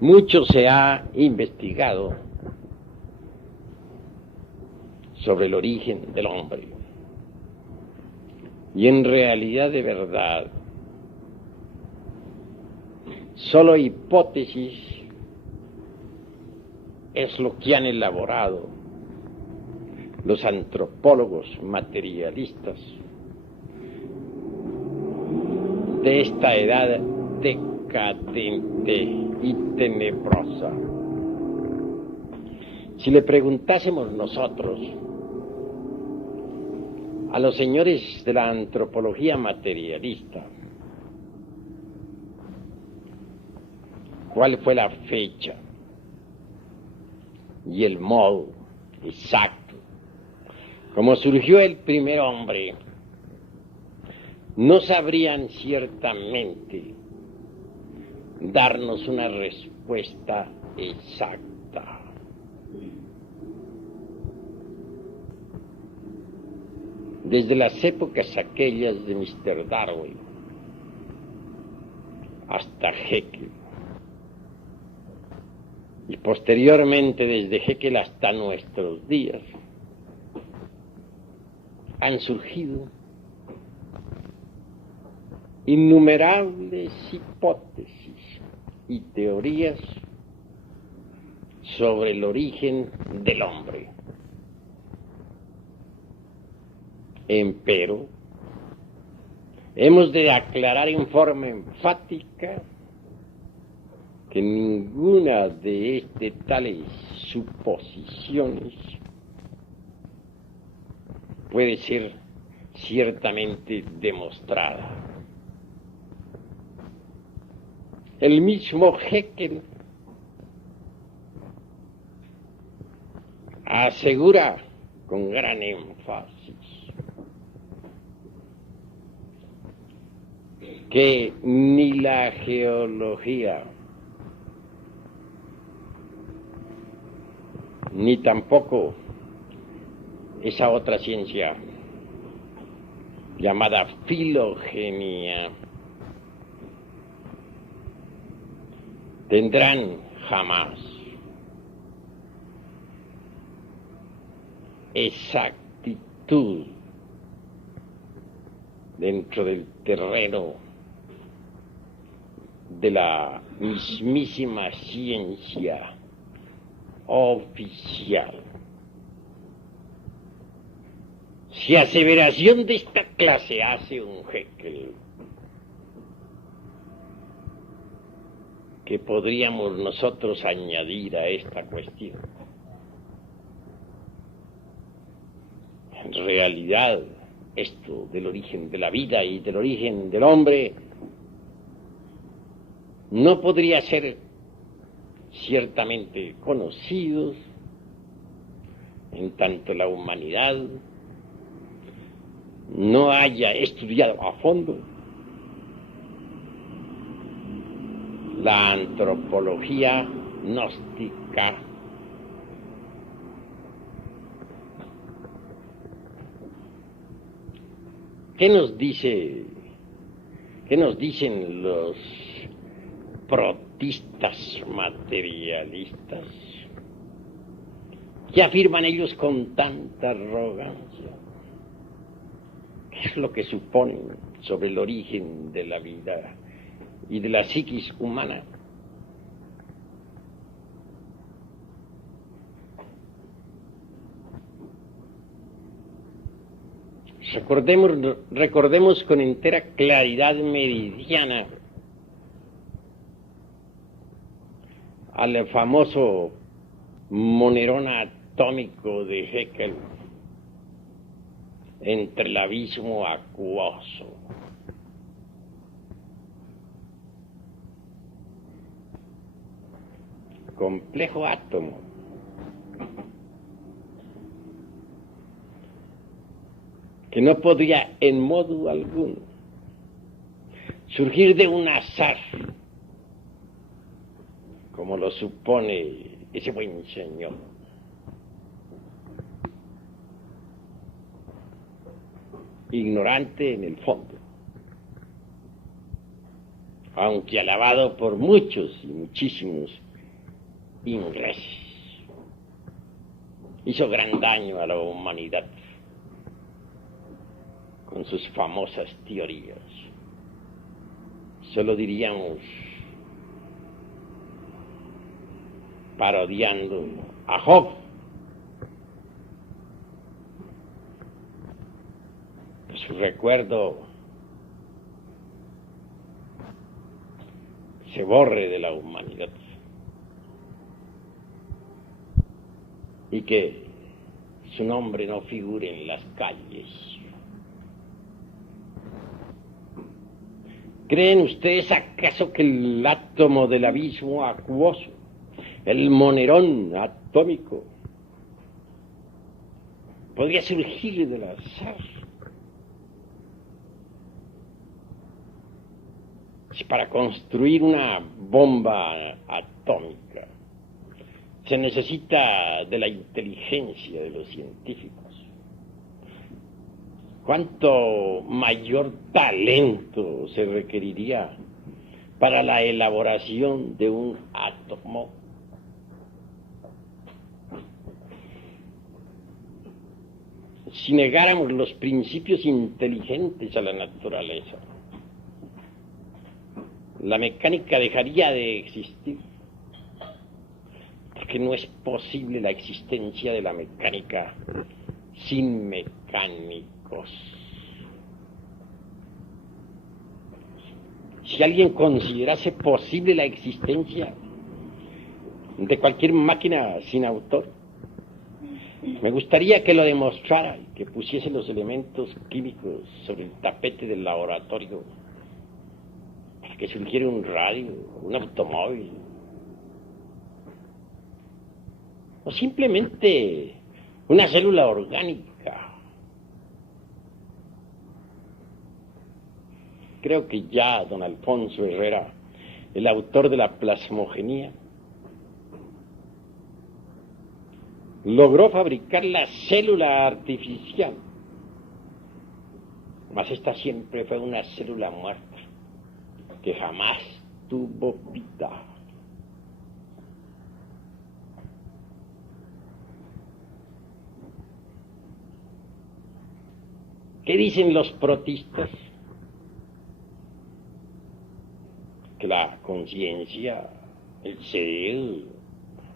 Mucho se ha investigado sobre el origen del hombre y en realidad de verdad solo hipótesis es lo que han elaborado los antropólogos materialistas de esta edad decadente y tenebrosa. Si le preguntásemos nosotros a los señores de la antropología materialista cuál fue la fecha y el modo exacto como surgió el primer hombre, no sabrían ciertamente darnos una respuesta exacta. Desde las épocas aquellas de Mr. Darwin hasta Haeckel, y posteriormente desde Haeckel hasta nuestros días, han surgido innumerables hipótesis y teorías sobre el origen del hombre. Empero, hemos de aclarar en forma enfática que ninguna de tales suposiciones puede ser ciertamente demostrada. El mismo Haeckel asegura con gran énfasis que ni la geología ni tampoco esa otra ciencia llamada filogenia tendrán jamás exactitud dentro del terreno de la mismísima ciencia oficial. Si aseveración de esta clase hace un Haeckel, ¿qué podríamos nosotros añadir a esta cuestión? En realidad, esto del origen de la vida y del origen del hombre no podría ser ciertamente conocidos en tanto la humanidad no haya estudiado a fondo la antropología gnóstica ¿Qué nos dicen los protistas materialistas? ¿Qué afirman ellos con tanta arrogancia? ¿Qué es lo que suponen sobre el origen de la vida y de la psiquis humana? Recordemos con entera claridad meridiana al famoso monerón atómico de Haeckel entre el abismo acuoso. Complejo átomo que no podría en modo alguno surgir de un azar, como lo supone ese buen señor. Ignorante en el fondo, aunque alabado por muchos y muchísimos ingleses. Hizo gran daño a la humanidad con sus famosas teorías. Solo diríamos, parodiando a Job, que su recuerdo se borre de la humanidad y que su nombre no figure en las calles. ¿Creen ustedes acaso que el átomo del abismo acuoso, el monerón atómico, podría surgir del azar? Si para construir una bomba atómica se necesita de la inteligencia de los científicos, ¿cuánto mayor talento se requeriría para la elaboración de un átomo? Si negáramos los principios inteligentes a la naturaleza, la mecánica dejaría de existir, porque no es posible la existencia de la mecánica sin mecánicos. Si alguien considerase posible la existencia de cualquier máquina sin autor, me gustaría que lo demostrara y que pusiese los elementos químicos sobre el tapete del laboratorio para que surgiera un radio, un automóvil, o simplemente una célula orgánica. Creo que ya don Alfonso Herrera, el autor de la plasmogenía, logró fabricar la célula artificial, mas esta siempre fue una célula muerta, que jamás tuvo vida. ¿Qué dicen los protistas? Que la conciencia, el ser,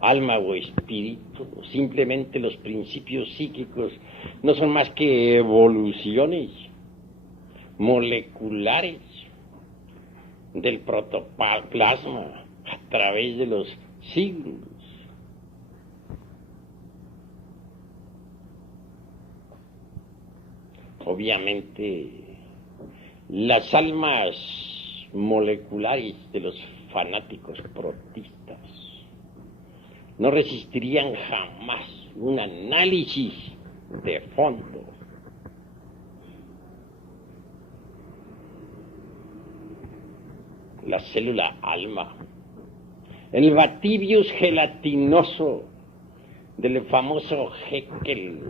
alma o espíritu, simplemente los principios psíquicos, no son más que evoluciones moleculares del protoplasma a través de los siglos. Obviamente, las almas moleculares de los fanáticos protistas no resistirían jamás un análisis de fondo. La célula alma, el batibius gelatinoso del famoso Haeckel,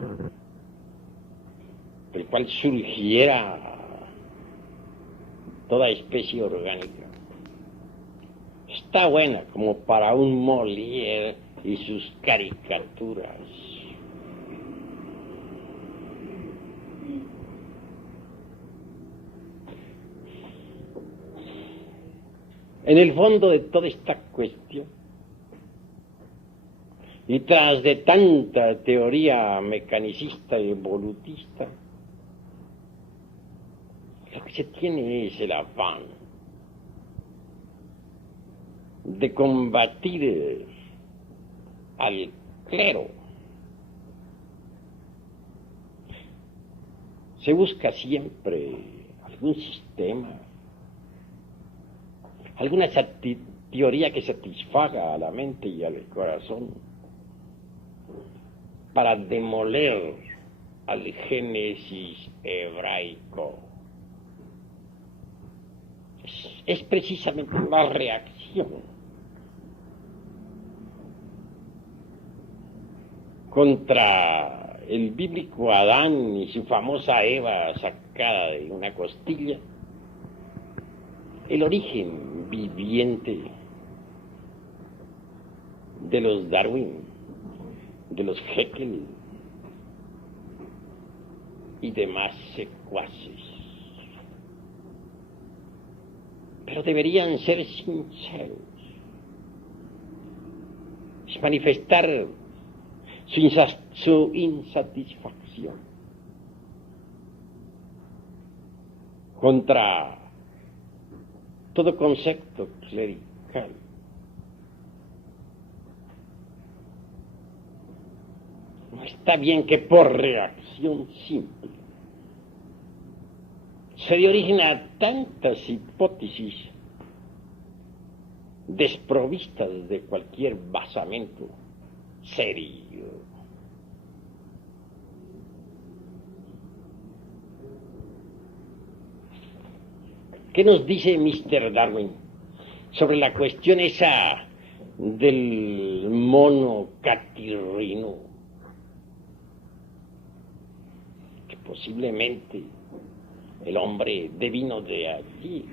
del cual surgiera toda especie orgánica, está buena como para un Molière y sus caricaturas. En el fondo de toda esta cuestión, y tras de tanta teoría mecanicista y evolutista, lo que se tiene es el afán de combatir al clero. Se busca siempre algún sistema, alguna teoría que satisfaga a la mente y al corazón para demoler al Génesis hebraico. Es precisamente una reacción contra el bíblico Adán y su famosa Eva sacada de una costilla, el origen viviente de los Darwin, de los Haeckel y demás secuaces. Pero deberían ser sinceros, manifestar su insatisfacción contra todo concepto clerical. No está bien que por reacción simple se dé origen a tantas hipótesis desprovistas de cualquier basamento serio. ¿Qué nos dice Mr. Darwin sobre la cuestión esa del mono catirrino? Que posiblemente el hombre devino de allí.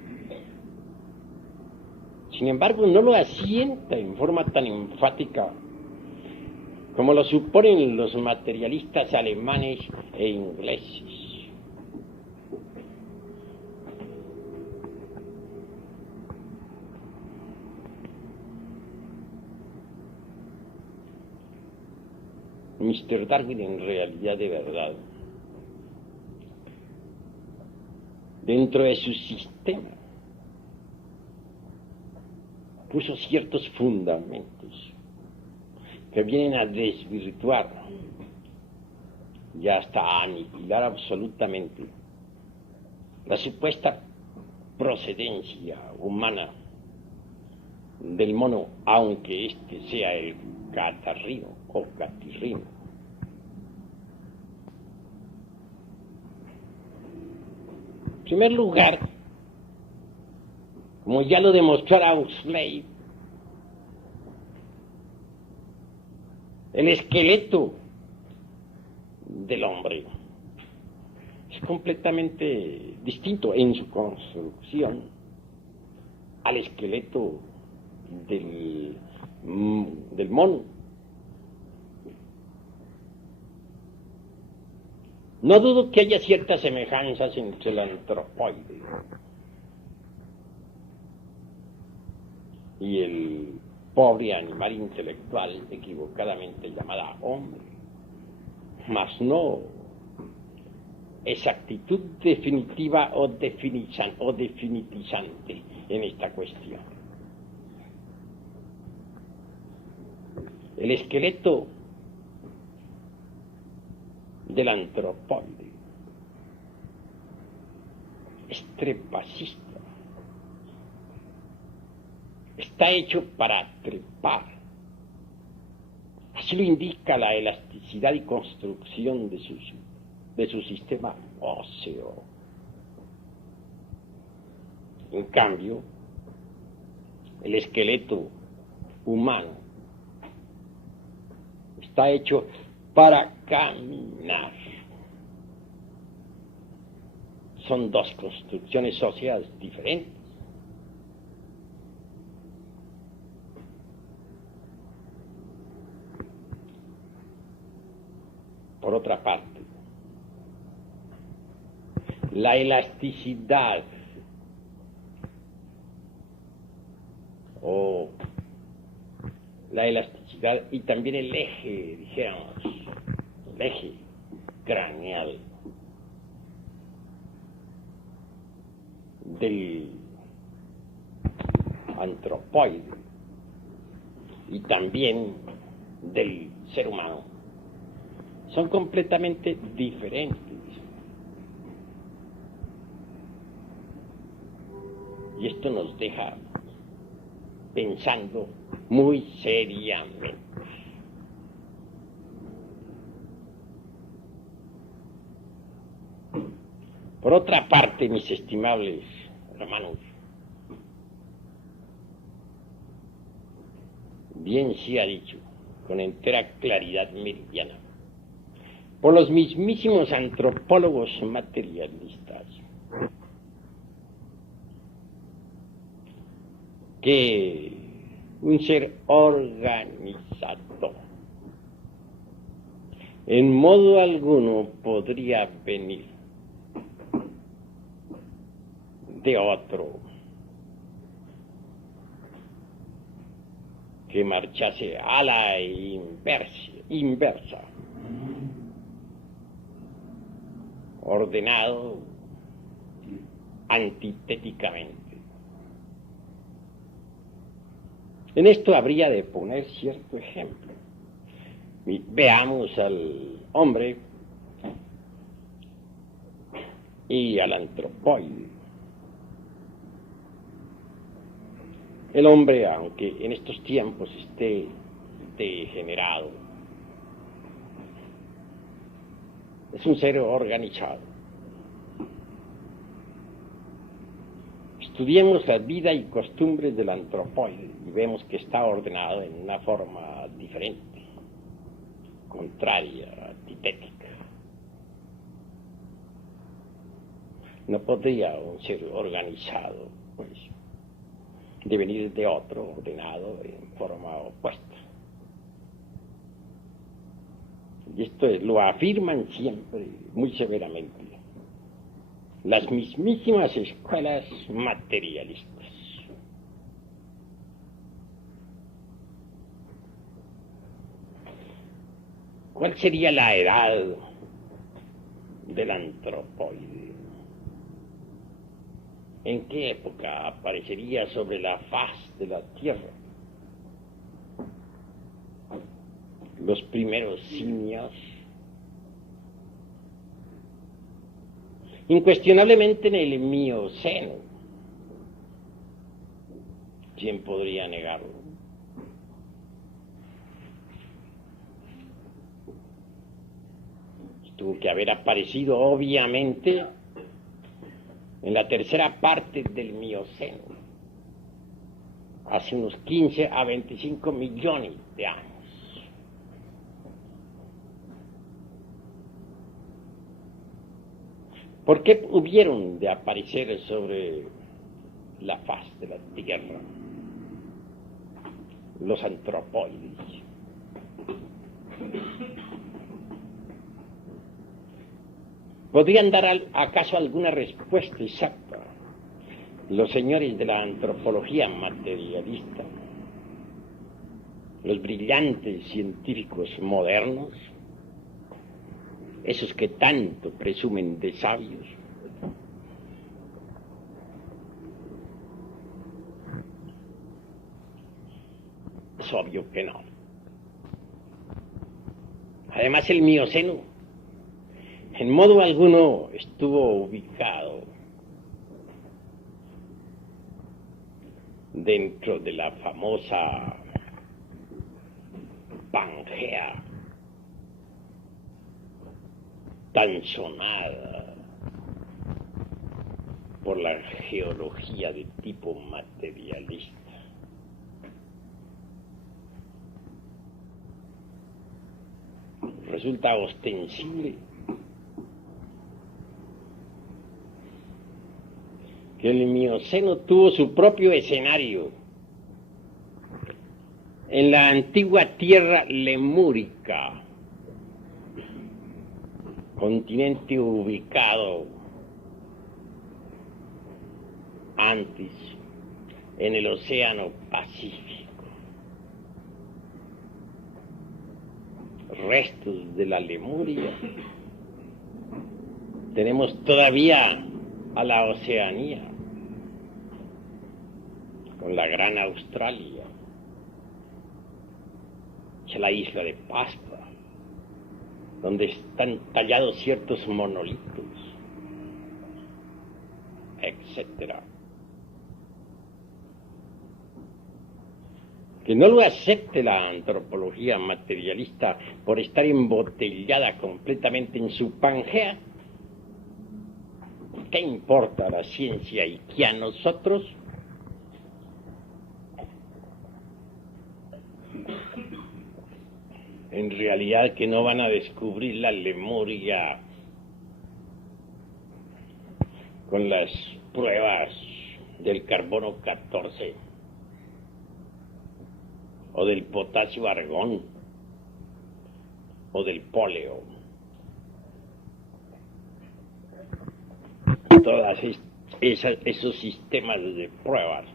Sin embargo, no lo asienta en forma tan enfática como lo suponen los materialistas alemanes e ingleses. Mr. Darwin, en realidad, de verdad, dentro de su sistema, puso ciertos fundamentos que vienen a desvirtuar y hasta a aniquilar absolutamente la supuesta procedencia humana del mono, aunque éste sea el catarrino o catirrino. En primer lugar, como ya lo demostró Huxley, el esqueleto del hombre es completamente distinto en su construcción al esqueleto del mono. No dudo que haya ciertas semejanzas entre el antropoide y el pobre animal intelectual equivocadamente llamada hombre, mas no exactitud definitiva o definitizante en esta cuestión. El esqueleto del antropoide es trepacista. Está hecho para trepar. Así lo indica la elasticidad y construcción de su sistema óseo. En cambio, el esqueleto humano está hecho para caminar. Son dos construcciones óseas diferentes. Por otra parte, la elasticidad y también el eje, dijéramos, el eje craneal del antropoide y también del ser humano son completamente diferentes. Y esto nos deja pensando muy seriamente. Por otra parte, mis estimables hermanos, bien se ha dicho, con entera claridad meridiana, por los mismísimos antropólogos materialistas, que un ser organizado. En modo alguno podría venir de otro que marchase a la inversa, ordenado antitéticamente. En esto habría de poner cierto ejemplo. Veamos al hombre y al antropoide. El hombre, aunque en estos tiempos esté degenerado, es un ser organizado. Estudiemos la vida y costumbres del antropoide y vemos que está ordenado en una forma diferente, contraria, antitética. No podría un ser organizado, pues, devenir de otro ordenado en forma opuesta. Y esto lo afirman siempre, muy severamente, las mismísimas escuelas materialistas. ¿Cuál sería la edad del antropoide? ¿En qué época aparecería sobre la faz de la Tierra? Los primeros simios. Incuestionablemente en el Mioceno. ¿Quién podría negarlo? Tuvo que haber aparecido obviamente en la tercera parte del Mioceno, hace unos 15 a 25 millones de años. ¿Por qué hubieron de aparecer sobre la faz de la Tierra los antropoides? ¿Podrían dar acaso alguna respuesta exacta los señores de la antropología materialista, los brillantes científicos modernos, esos que tanto presumen de sabios? Es obvio que no. Además, el Mioceno en modo alguno estuvo ubicado dentro de la famosa Pangea, tan sonada por la geología de tipo materialista. Resulta ostensible que el Mioceno tuvo su propio escenario en la antigua tierra lemúrica, continente ubicado antes en el Océano Pacífico. Restos de la Lemuria. Tenemos todavía a la Oceanía, con la Gran Australia, a la isla de Pascua, donde están tallados ciertos monolitos, etcétera. Que no lo acepte la antropología materialista por estar embotellada completamente en su Pangea. ¿Qué importa a la ciencia y qué a nosotros? En realidad que no van a descubrir la Lemuria con las pruebas del carbono 14. o del potasio argón, o del póleo. Todas esos sistemas de pruebas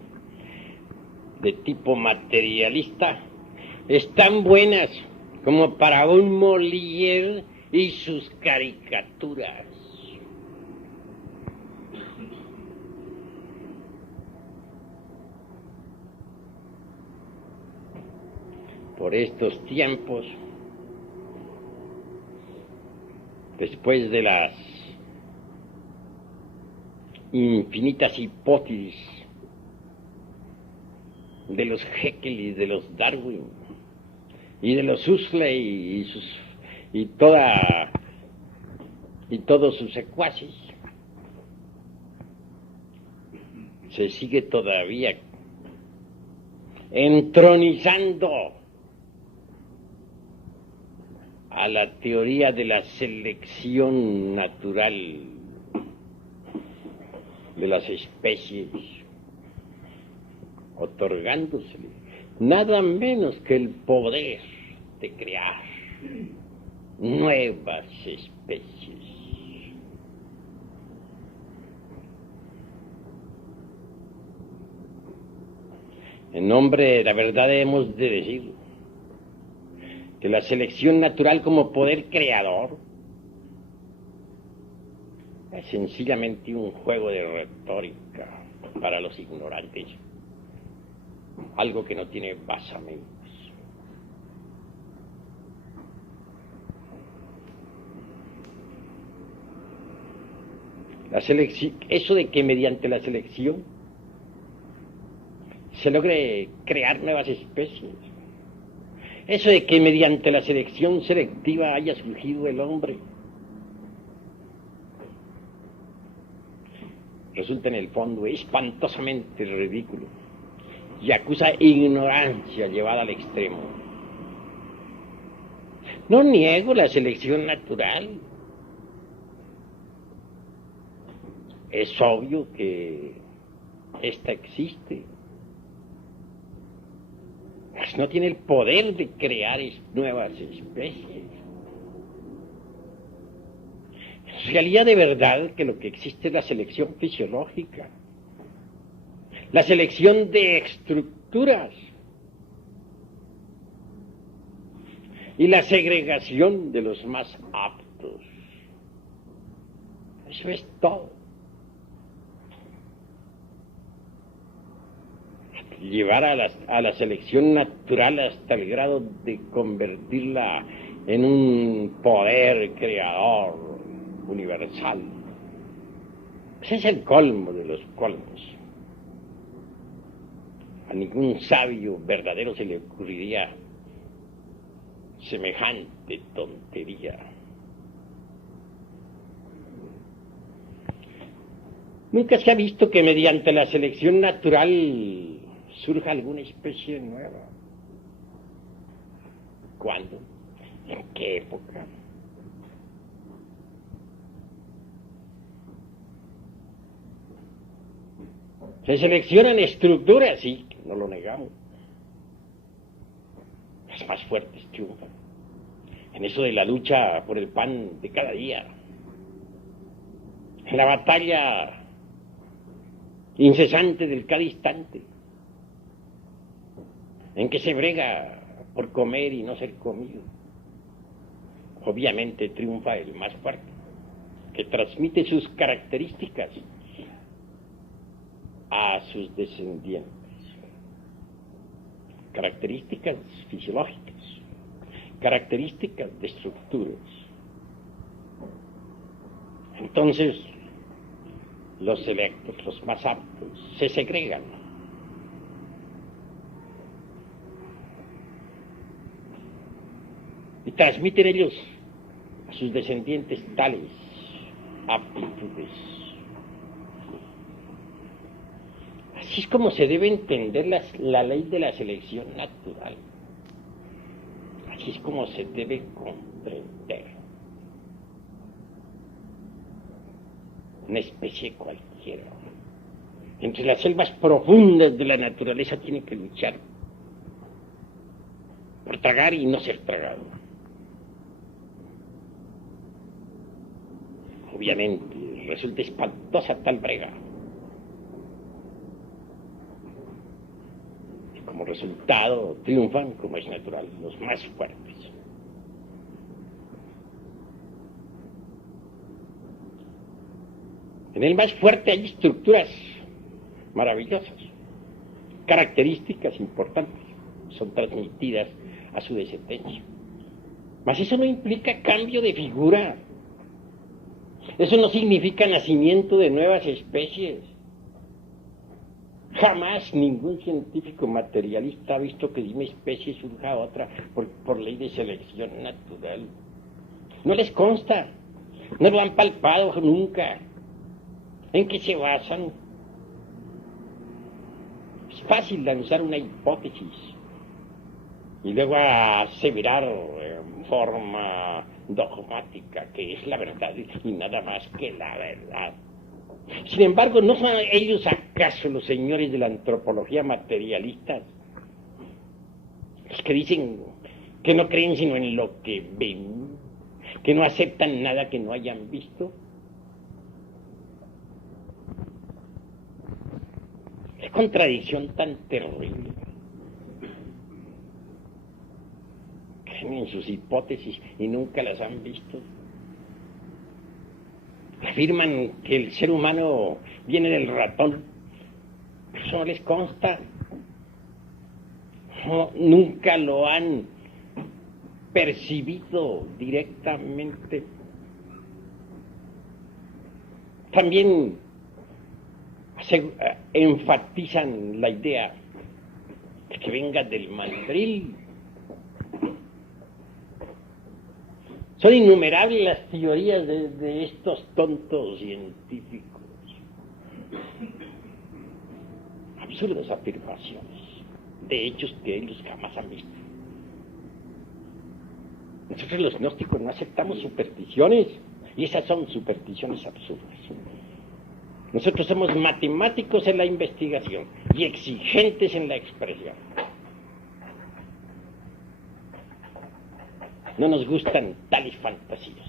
de tipo materialista están buenas como para un Molière y sus caricaturas. Por estos tiempos, después de las infinitas hipótesis de los Haeckel y de los Darwin y de los Huxley y todos sus secuaces, se sigue todavía entronizando a la teoría de la selección natural de las especies, otorgándosele nada menos que el poder de crear nuevas especies. En nombre de la verdad hemos de decir que la selección natural como poder creador es sencillamente un juego de retórica para los ignorantes, algo que no tiene basamentos. La selección, eso de que mediante la selección se logre crear nuevas especies, eso de que mediante la selección selectiva haya surgido el hombre, resulta en el fondo espantosamente ridículo y acusa ignorancia llevada al extremo. No niego la selección natural. Es obvio que esta existe. Pues no tiene el poder de crear nuevas especies. En realidad, de verdad, que lo que existe es la selección fisiológica, la selección de estructuras y la segregación de los más aptos. Eso es todo. Llevar a la selección natural hasta el grado de convertirla en un poder creador universal. Ese es el colmo de los colmos. A ningún sabio verdadero se le ocurriría semejante tontería. Nunca se ha visto que mediante la selección natural surja alguna especie nueva. ¿Cuándo? ¿En qué época? Se seleccionan estructuras, sí, no lo negamos. Las más fuertes triunfan. En eso de la lucha por el pan de cada día. En la batalla incesante del cada instante. En que se brega por comer y no ser comido. Obviamente triunfa el más fuerte, que transmite sus características a sus descendientes. Características fisiológicas, características de estructuras. Entonces, los selectos, los más aptos, se segregan. Y transmiten ellos a sus descendientes tales aptitudes. Así es como se debe entender la ley de la selección natural. Así es como se debe comprender. Una especie cualquiera. Entre las selvas profundas de la naturaleza tiene que luchar por tragar y no ser tragado. Obviamente, resulta espantosa tal brega. Y como resultado, triunfan, como es natural, los más fuertes. En el más fuerte hay estructuras maravillosas, características importantes, son transmitidas a su descendencia. Mas eso no implica cambio de figura. Eso no significa nacimiento de nuevas especies. Jamás ningún científico materialista ha visto que de una especie surja otra por ley de selección natural. No les consta, no lo han palpado nunca. ¿En qué se basan? Es fácil lanzar una hipótesis y luego aseverar en forma dogmática que es la verdad y nada más que la verdad. Sin embargo, ¿no son ellos acaso los señores de la antropología materialista? Los que dicen que no creen sino en lo que ven, que no aceptan nada que no hayan visto. Qué contradicción tan terrible. Creen en sus hipótesis y nunca las han visto. Afirman que el ser humano viene del ratón, pero eso no les consta. No, nunca lo han percibido directamente. También enfatizan la idea de que venga del mandril. Son innumerables las teorías de estos tontos científicos. Absurdas afirmaciones de hechos que ellos jamás han visto. Nosotros los gnósticos no aceptamos supersticiones, y esas son supersticiones absurdas. Nosotros somos matemáticos en la investigación y exigentes en la expresión. No nos gustan tales fantasías.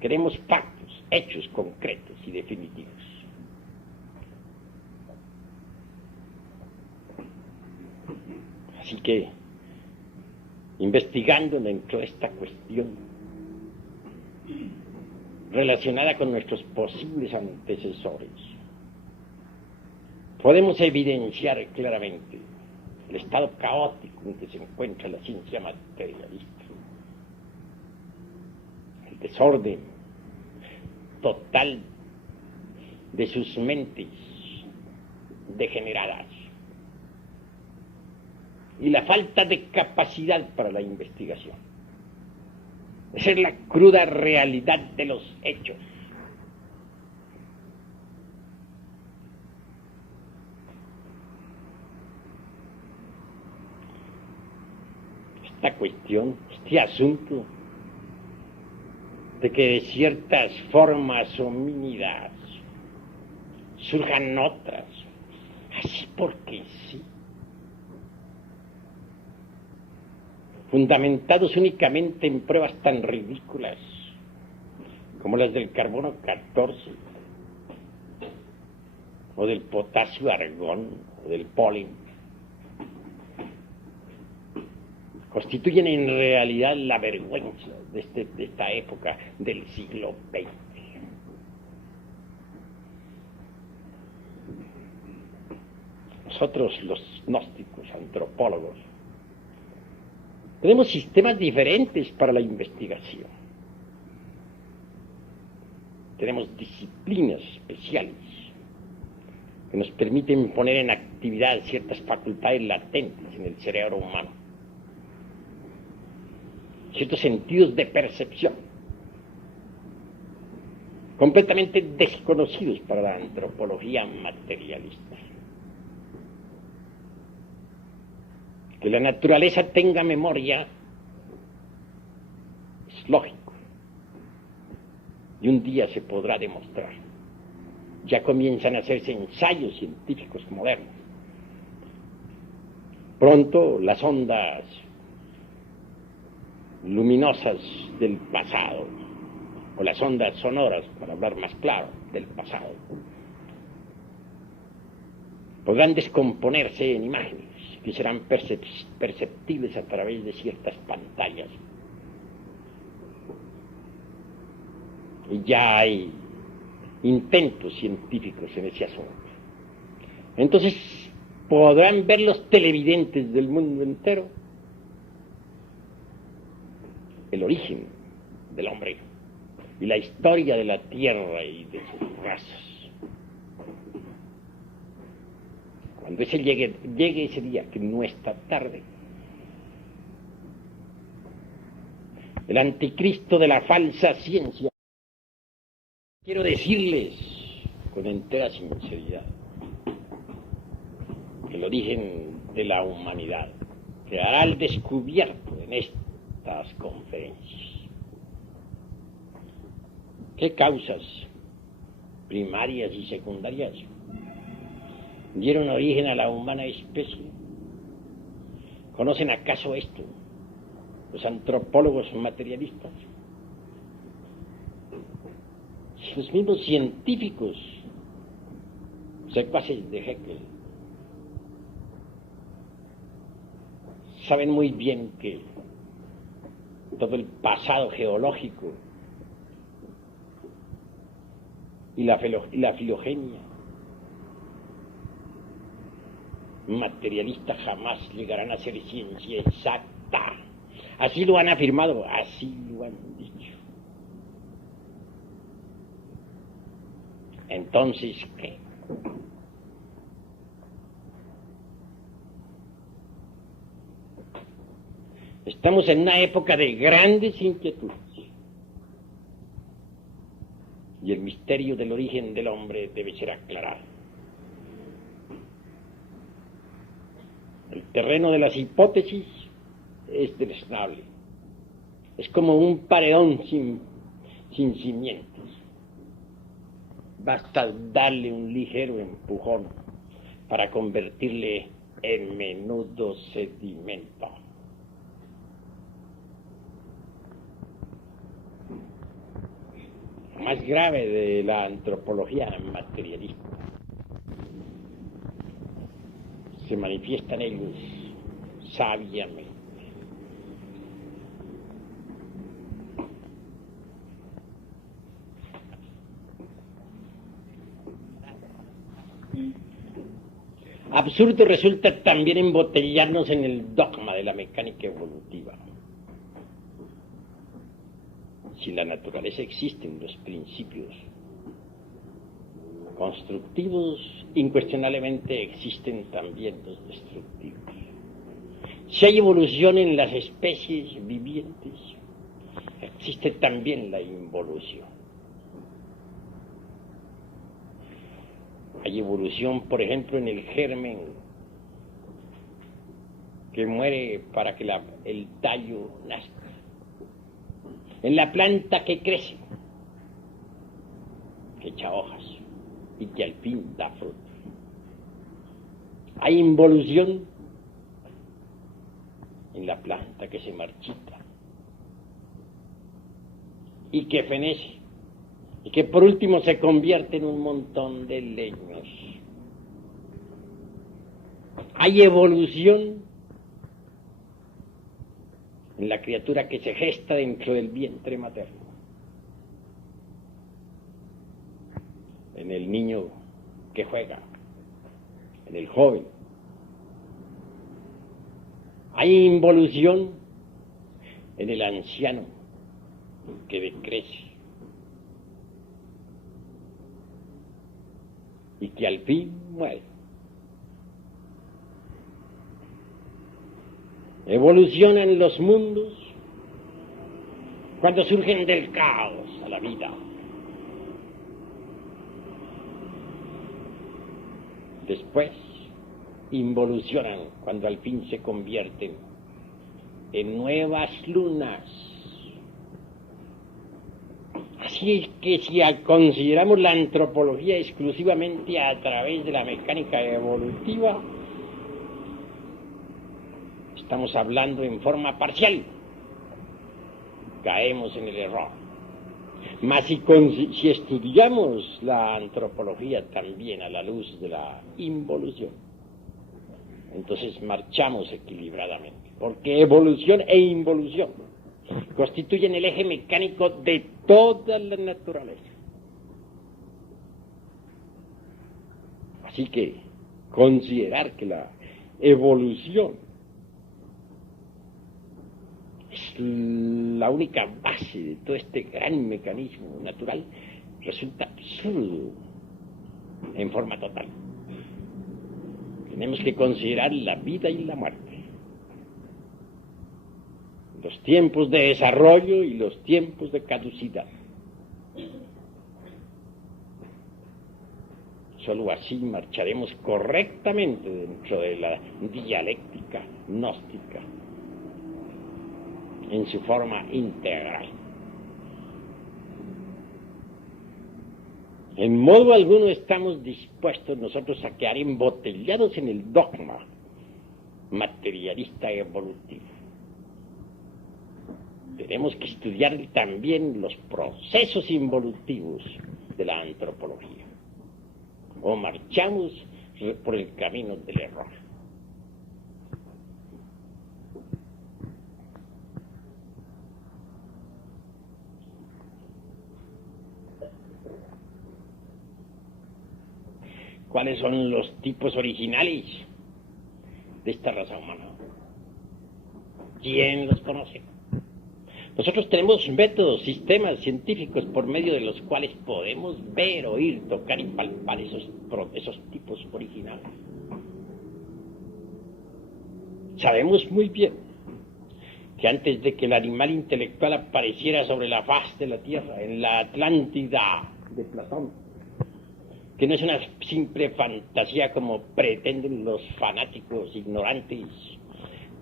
Queremos factos, hechos concretos y definitivos. Así que, investigando dentro de esta cuestión relacionada con nuestros posibles antecesores, podemos evidenciar claramente el estado caótico en que se encuentra la ciencia materialista, el desorden total de sus mentes degeneradas y la falta de capacidad para la investigación. Esa es la cruda realidad de los hechos. Esta cuestión, este asunto de que de ciertas formas homínidas surjan otras, así porque sí, fundamentados únicamente en pruebas tan ridículas como las del carbono 14 o del potasio argón o del polen, constituyen en realidad la vergüenza de esta época del siglo XX. Nosotros, los gnósticos, antropólogos, tenemos sistemas diferentes para la investigación. Tenemos disciplinas especiales que nos permiten poner en actividad ciertas facultades latentes en el cerebro humano, ciertos sentidos de percepción completamente desconocidos para la antropología materialista. Que la naturaleza tenga memoria es lógico y un día se podrá demostrar. Ya comienzan a hacerse ensayos científicos modernos. Pronto las ondas luminosas del pasado, o las ondas sonoras, para hablar más claro, del pasado, podrán descomponerse en imágenes que serán perceptibles a través de ciertas pantallas. Y ya hay intentos científicos en ese asunto. Entonces podrán ver los televidentes del mundo entero el origen del hombre y la historia de la Tierra y de sus razas. Cuando llegue ese día, que no está tarde, el anticristo de la falsa ciencia, quiero decirles con entera sinceridad, el origen de la humanidad quedará al descubierto en estas conferencias. ¿Qué causas primarias y secundarias dieron origen a la humana especie? ¿Conocen acaso esto los antropólogos materialistas? Los mismos científicos, secuaces de Haeckel, saben muy bien que todo el pasado geológico y la filogenia materialista jamás llegarán a ser ciencia exacta. Así lo han afirmado, así lo han dicho. Entonces, ¿qué? Estamos en una época de grandes inquietudes. Y el misterio del origen del hombre debe ser aclarado. El terreno de las hipótesis es deleznable. Es como un paredón sin cimientos. Basta darle un ligero empujón para convertirle en menudo sedimento. Lo más grave de la antropología materialista se manifiesta en ellos sabiamente. Absurdo resulta también embotellarnos en el dogma de la mecánica evolutiva. Si en la naturaleza existen los principios constructivos, incuestionablemente existen también los destructivos. Si hay evolución en las especies vivientes, existe también la involución. Hay evolución, por ejemplo, en el germen, que muere para que el tallo nazca. En la planta que crece, que echa hojas y que al fin da fruto. Hay involución en la planta que se marchita y que fenece y que por último se convierte en un montón de leños. Hay evolución en la criatura que se gesta dentro del vientre materno, en el niño que juega, en el joven. Hay involución en el anciano que decrece y que al fin muere. Evolucionan los mundos cuando surgen del caos a la vida. Después involucionan cuando al fin se convierten en nuevas lunas. Así es que si consideramos la antropología exclusivamente a través de la mecánica evolutiva, estamos hablando en forma parcial caemos en el error. Mas si estudiamos la antropología también a la luz de la involución, entonces marchamos equilibradamente, porque evolución e involución constituyen el eje mecánico de toda la naturaleza. Así que considerar que la evolución es la única base de todo este gran mecanismo natural resulta absurdo en forma total. Tenemos que considerar la vida y la muerte, los tiempos de desarrollo y los tiempos de caducidad. Solo así marcharemos correctamente dentro de la dialéctica gnóstica en su forma integral. En modo alguno estamos dispuestos nosotros a quedar embotellados en el dogma materialista evolutivo. Tenemos que estudiar también los procesos involutivos de la antropología, o marchamos por el camino del error. ¿Cuáles son los tipos originales de esta raza humana? ¿Quién los conoce? Nosotros tenemos métodos, sistemas científicos por medio de los cuales podemos ver, oír, tocar y palpar esos tipos originales. Sabemos muy bien que antes de que el animal intelectual apareciera sobre la faz de la Tierra, en la Atlántida de Platón, que no es una simple fantasía como pretenden los fanáticos ignorantes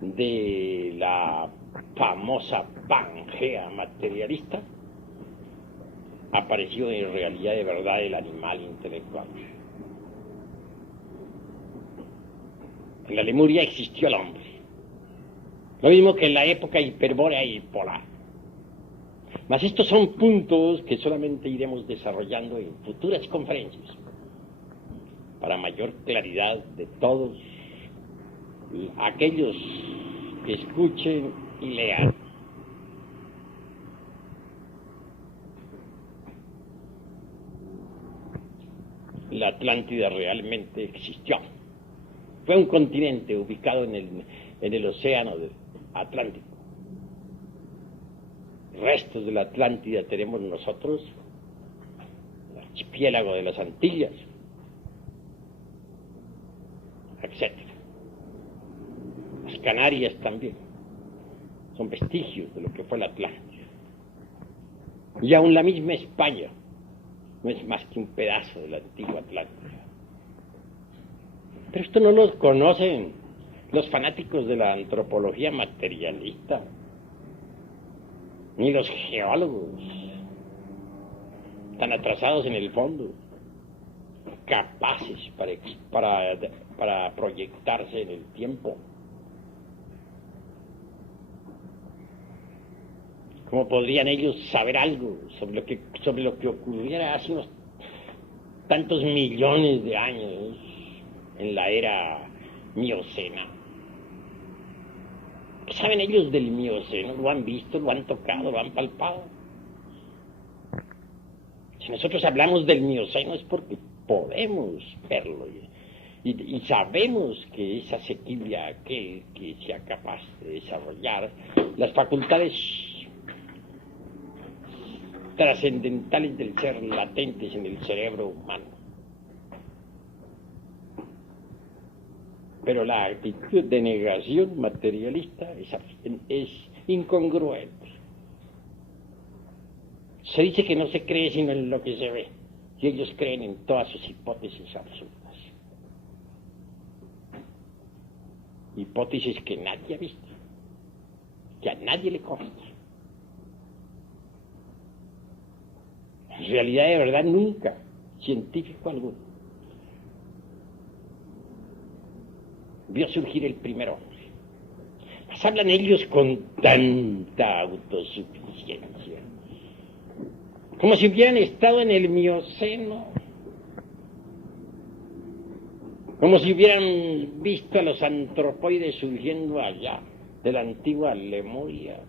de la famosa Pangea materialista, apareció en realidad de verdad el animal intelectual. En la Lemuria existió el hombre, lo mismo que en la época hiperbórea y polar. Mas estos son puntos que solamente iremos desarrollando en futuras conferencias para mayor claridad de todos aquellos que escuchen y lean. La Atlántida realmente existió. Fue un continente ubicado en el océano Atlántico. Restos de la Atlántida tenemos nosotros, el archipiélago de las Antillas, etc. Las Canarias también son vestigios de lo que fue la Atlántida. Y aún la misma España no es más que un pedazo de la antigua Atlántida. Pero esto no lo conocen los fanáticos de la antropología materialista, ni los geólogos tan atrasados en el fondo, capaces para proyectarse en el tiempo. ¿Cómo podrían ellos saber algo sobre lo que ocurriera hace unos tantos millones de años en la era miocena? ¿Qué saben ellos del mioceno? ¿Lo han visto, lo han tocado, lo han palpado? Si nosotros hablamos del mioceno es porque podemos verlo y sabemos que es asequible a aquel que sea capaz de desarrollar las facultades trascendentales del ser latentes en el cerebro humano. Pero la actitud de negación materialista es incongruente. Se dice que no se cree sino en lo que se ve, y ellos creen en todas sus hipótesis absurdas. Hipótesis que nadie ha visto, que a nadie le consta. En realidad, de verdad, nunca científico alguno vio surgir el primer hombre. además hablan ellos con tanta autosuficiencia, como si hubieran estado en el Mioceno, como si hubieran visto a los antropoides surgiendo allá, de la antigua Lemuria.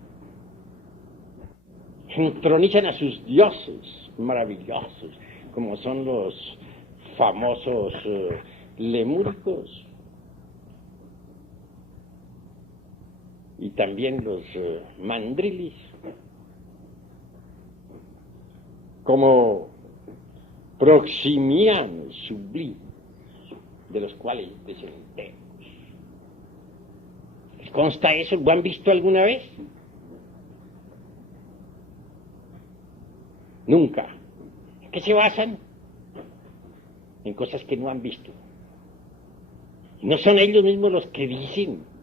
Entronizan a sus dioses maravillosos, como son los famosos lemúricos, y también los mandrilis, como proximianos sublimes, de los cuales descendemos. ¿Les consta eso? ¿Lo han visto alguna vez? Nunca. ¿En qué se basan? En cosas que no han visto. ¿No son ellos mismos los que dicen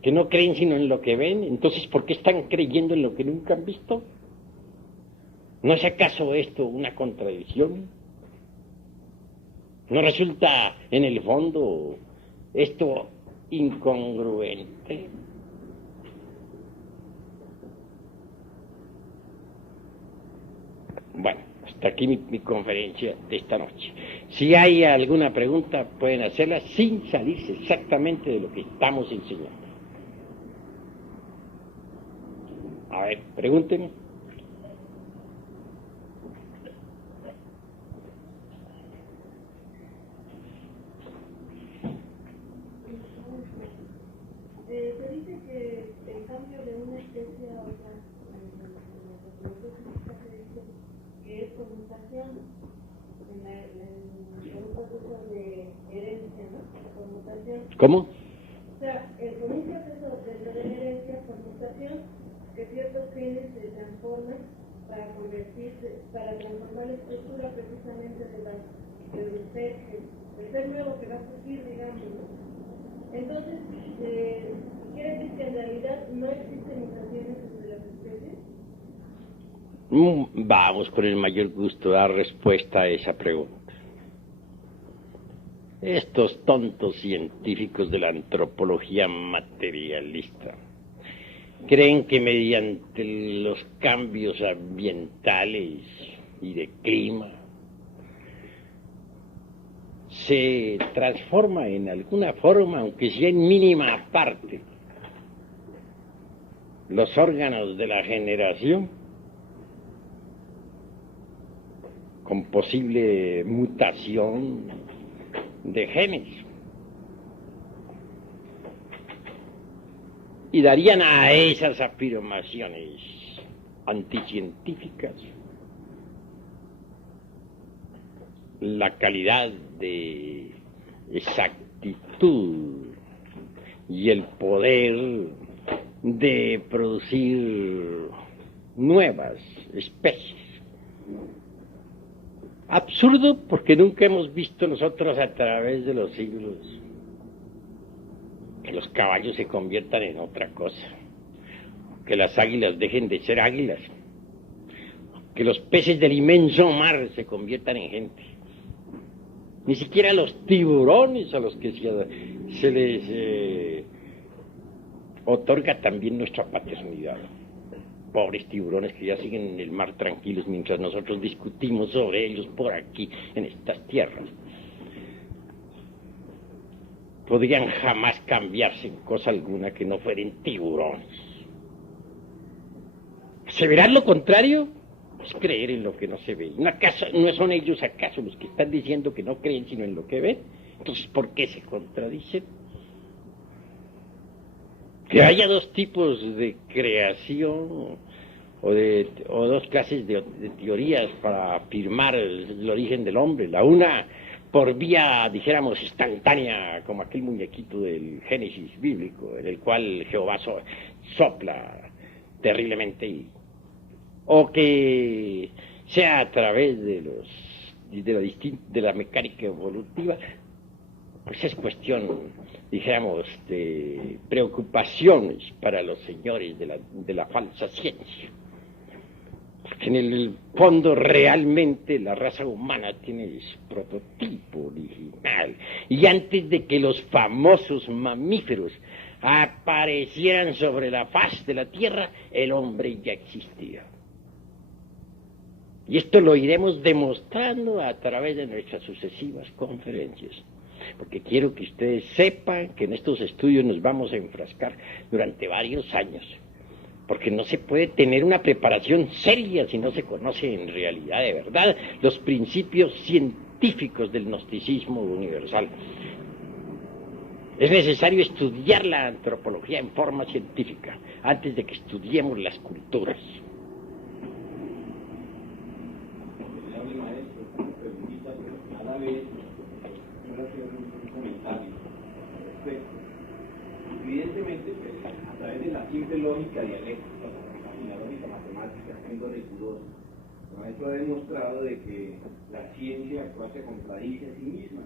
que no creen sino en lo que ven? Entonces, ¿por qué están creyendo en lo que nunca han visto? ¿No es acaso esto una contradicción? ¿No resulta, en el fondo, esto incongruente? Bueno, hasta aquí mi conferencia de esta noche. Si hay alguna pregunta, pueden hacerla sin salirse exactamente de lo que estamos enseñando. A ver, pregúntenme. Se dice que el cambio de una especie a otra, que es conmutación, en un proceso de herencia, ¿no? Conmutación. ¿Cómo? O sea, con un proceso de herencia, conmutación, que ciertos genes se transforman para transformar la estructura precisamente del ser nuevo que va a surgir, digamos, ¿no? Entonces, ¿quiere decir que en realidad no existen mutaciones entre las especies? Vamos con el mayor gusto a dar respuesta a esa pregunta. Estos tontos científicos de la antropología materialista creen que mediante los cambios ambientales y de clima se transforma en alguna forma, aunque sea en mínima parte, los órganos de la generación con posible mutación de genes, y darían a esas afirmaciones anticientíficas la calidad de exactitud y el poder de producir nuevas especies. Absurdo, porque nunca hemos visto nosotros a través de los siglos que los caballos se conviertan en otra cosa, que las águilas dejen de ser águilas, que los peces del inmenso mar se conviertan en gente. Ni siquiera los tiburones a los que se les otorga también nuestra paternidad. Pobres tiburones que ya siguen en el mar tranquilos mientras nosotros discutimos sobre ellos por aquí, en estas tierras. Podrían jamás cambiarse en cosa alguna que no fueran tiburones. ¿Aseverar lo contrario? Es creer en lo que no se ve. ¿No son ellos acaso los que están diciendo que no creen sino en lo que ven? Entonces, ¿por qué se contradicen? Que haya dos tipos de creación o dos clases de teorías para afirmar el origen del hombre. La una por vía, dijéramos, instantánea, como aquel muñequito del Génesis bíblico, en el cual Jehová sopla terriblemente, o que sea a través de la mecánica evolutiva. Pues es cuestión, dijéramos, de preocupaciones para los señores de la falsa ciencia. Porque en el fondo realmente la raza humana tiene su prototipo original. Y antes de que los famosos mamíferos aparecieran sobre la faz de la tierra, el hombre ya existía. Y esto lo iremos demostrando a través de nuestras sucesivas conferencias. Porque quiero que ustedes sepan que en estos estudios nos vamos a enfrascar durante varios años. Porque no se puede tener una preparación seria si no se conoce en realidad de verdad los principios científicos del gnosticismo universal. Es necesario estudiar la antropología en forma científica antes de que estudiemos las culturas. Evidentemente, pues, a través de la simple lógica dialéctica y la lógica matemática, siendo riguroso, el maestro ha demostrado de que la ciencia actual se contradice a sí misma,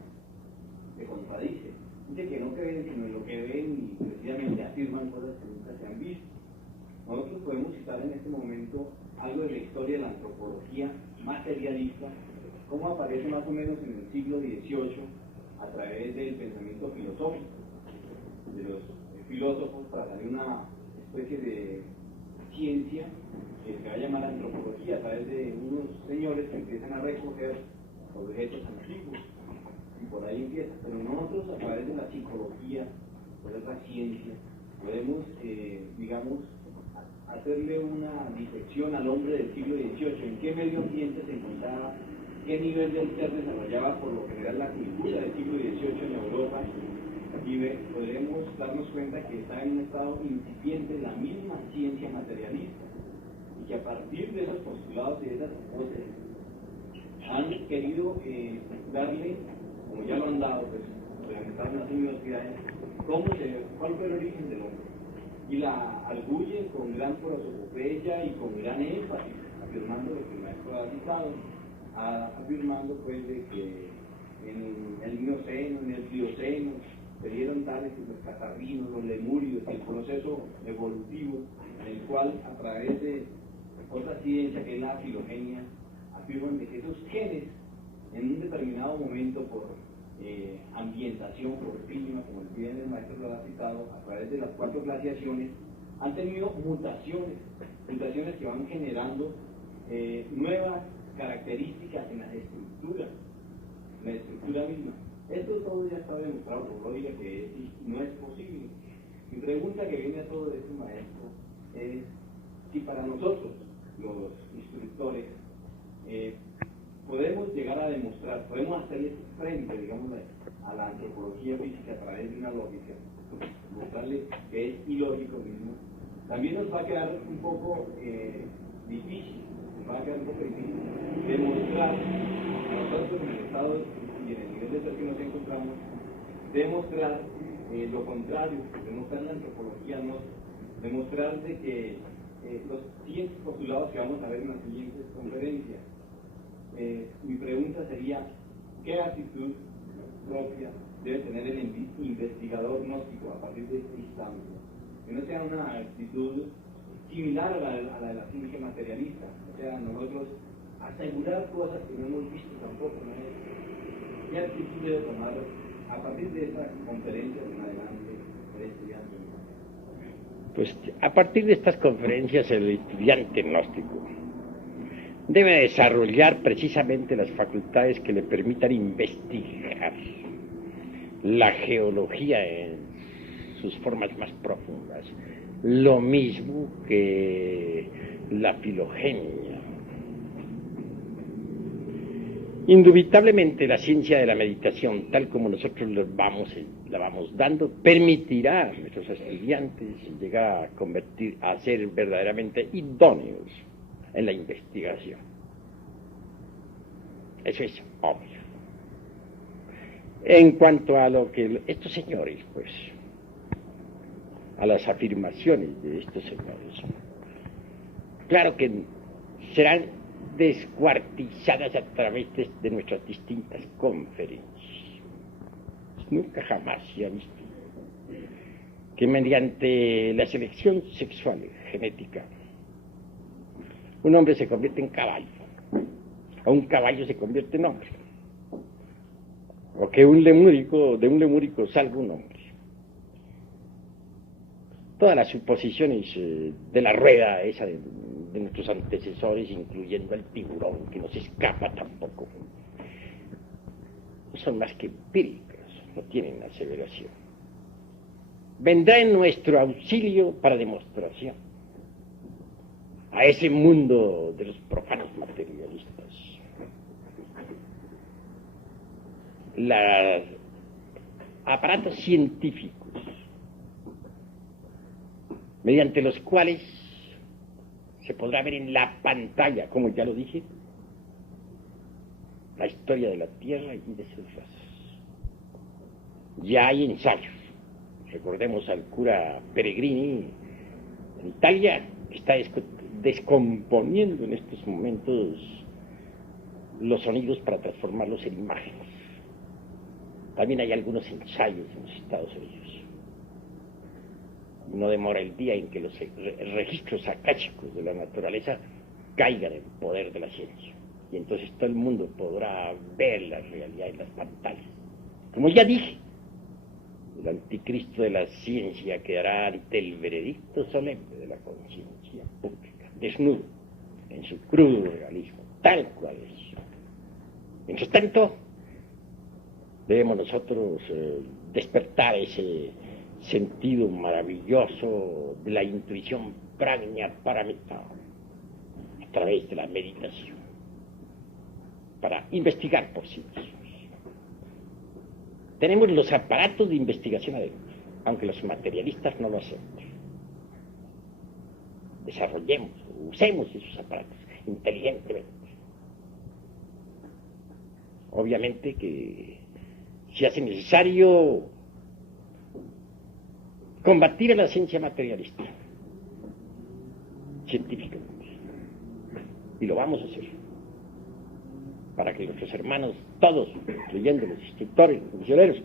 se contradice. Dice que no creen sino en lo que ven y precisamente afirman cosas que nunca se han visto. Nosotros podemos citar en este momento algo de la historia de la antropología materialista, cómo aparece más o menos en el siglo XVIII a través del pensamiento filosófico de los filósofos para dar una especie de ciencia que se va a llamar antropología a través de unos señores que empiezan a recoger objetos antiguos y por ahí empieza. Pero nosotros a través de la psicología, por la ciencia, podemos, digamos, hacerle una disección al hombre del siglo XVIII, en qué medio ambiente se encontraba, qué nivel del ser desarrollaba por lo general la cultura del siglo XVIII en Europa, y podremos darnos cuenta que está en un estado incipiente la misma ciencia materialista, y que a partir de esos postulados y de esas hipótesis han querido darle, como ya lo han dado, pues, realizar en las universidades, cuál fue el origen del hombre. Y la arguyen con gran prosopopeya y con gran énfasis, afirmando lo que el maestro ha citado, afirmando pues de que en el Mioceno, en el Plioceno, se dieron tales los catarrinos, los lemurios, el proceso evolutivo en el cual a través de otra ciencia que es la filogenia, afirman de que esos genes en un determinado momento por ambientación, por clima, como bien el maestro lo ha citado, a través de las 4 glaciaciones, han tenido mutaciones que van generando nuevas características en la estructura misma. Esto todo ya está demostrado por lógica que no es posible. Mi pregunta que viene a todo esto, maestro, es si para nosotros, los instructores, podemos llegar a demostrar, podemos hacerle frente, digamos, a la antropología física a través de una lógica, mostrarle que es ilógico mismo, también nos va a quedar un poco difícil, demostrar a nosotros en el estado y en el nivel de ser que nos encontramos, demostrar lo contrario, demostrar la antropología, no, demostrar de que los siguientes postulados que vamos a ver en las siguientes conferencias, mi pregunta sería, ¿qué actitud propia debe tener el investigador gnóstico a partir de este instante? Que no sea una actitud similar a la de la ciencia materialista, o sea, nosotros asegurar cosas que no hemos visto tampoco, ¿no? ¿Qué actitud debe tomar a partir de esta conferencia en adelante el estudiante? Pues a partir de estas conferencias el estudiante gnóstico debe desarrollar precisamente las facultades que le permitan investigar la geología en sus formas más profundas, lo mismo que la filogenia. Indubitablemente la ciencia de la meditación, tal como nosotros la vamos dando, permitirá a nuestros estudiantes llegar a ser verdaderamente idóneos en la investigación. Eso es obvio. En cuanto a lo que estos señores, pues, a las afirmaciones de estos señores, claro que serán descuartizadas a través de nuestras distintas conferencias. Nunca jamás se ha visto que mediante la selección sexual genética un hombre se convierte en caballo, o un caballo se convierte en hombre, o que de un lemúrico salga un hombre. todas las suposiciones de la rueda esa de nuestros antecesores, incluyendo el tiburón, que no se escapa tampoco, no son más que empíricos, no tienen aseveración. Vendrá en nuestro auxilio para demostración a ese mundo de los profanos materialistas. Los aparatos científicos mediante los cuales se podrá ver en la pantalla, como ya lo dije, la historia de la Tierra y de sus razas. Ya hay ensayos. Recordemos al cura Peregrini en Italia, que está descomponiendo en estos momentos los sonidos para transformarlos en imágenes. También hay algunos ensayos en los Estados Unidos. No demora el día en que los registros akáshicos de la naturaleza caigan en poder de la ciencia. Y entonces todo el mundo podrá ver la realidad en las pantallas. Como ya dije, el anticristo de la ciencia quedará ante el veredicto solemne de la conciencia pública, desnudo, en su crudo realismo, tal cual es. Mientras tanto, debemos nosotros despertar ese sentido maravilloso de la intuición prajna paramita a través de la meditación para investigar por sí mismos. Tenemos los aparatos de investigación adentro, aunque los materialistas no lo acepten. Desarrollemos, usemos esos aparatos inteligentemente. Obviamente que se hace necesario combatir a la ciencia materialista científicamente, y lo vamos a hacer para que nuestros hermanos, todos, incluyendo los instructores, los misioneros,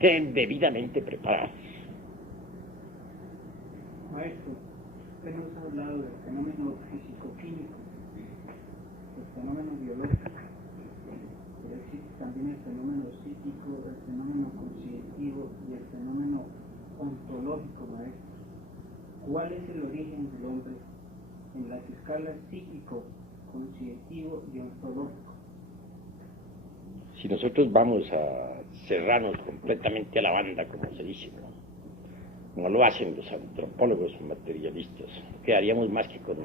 queden debidamente preparados. Maestro, usted nos ha hablado del fenómeno físico-químico, del fenómeno biológico, pero existe también el fenómeno psíquico, el fenómeno conscientivo y el fenómeno ontológico, maestro. ¿Cuál es el origen del hombre en las escalas psíquico, conscientivo y ontológico? Si nosotros vamos a cerrarnos completamente a la banda, como se dice, ¿no? Como lo hacen los antropólogos materialistas, quedaríamos más que con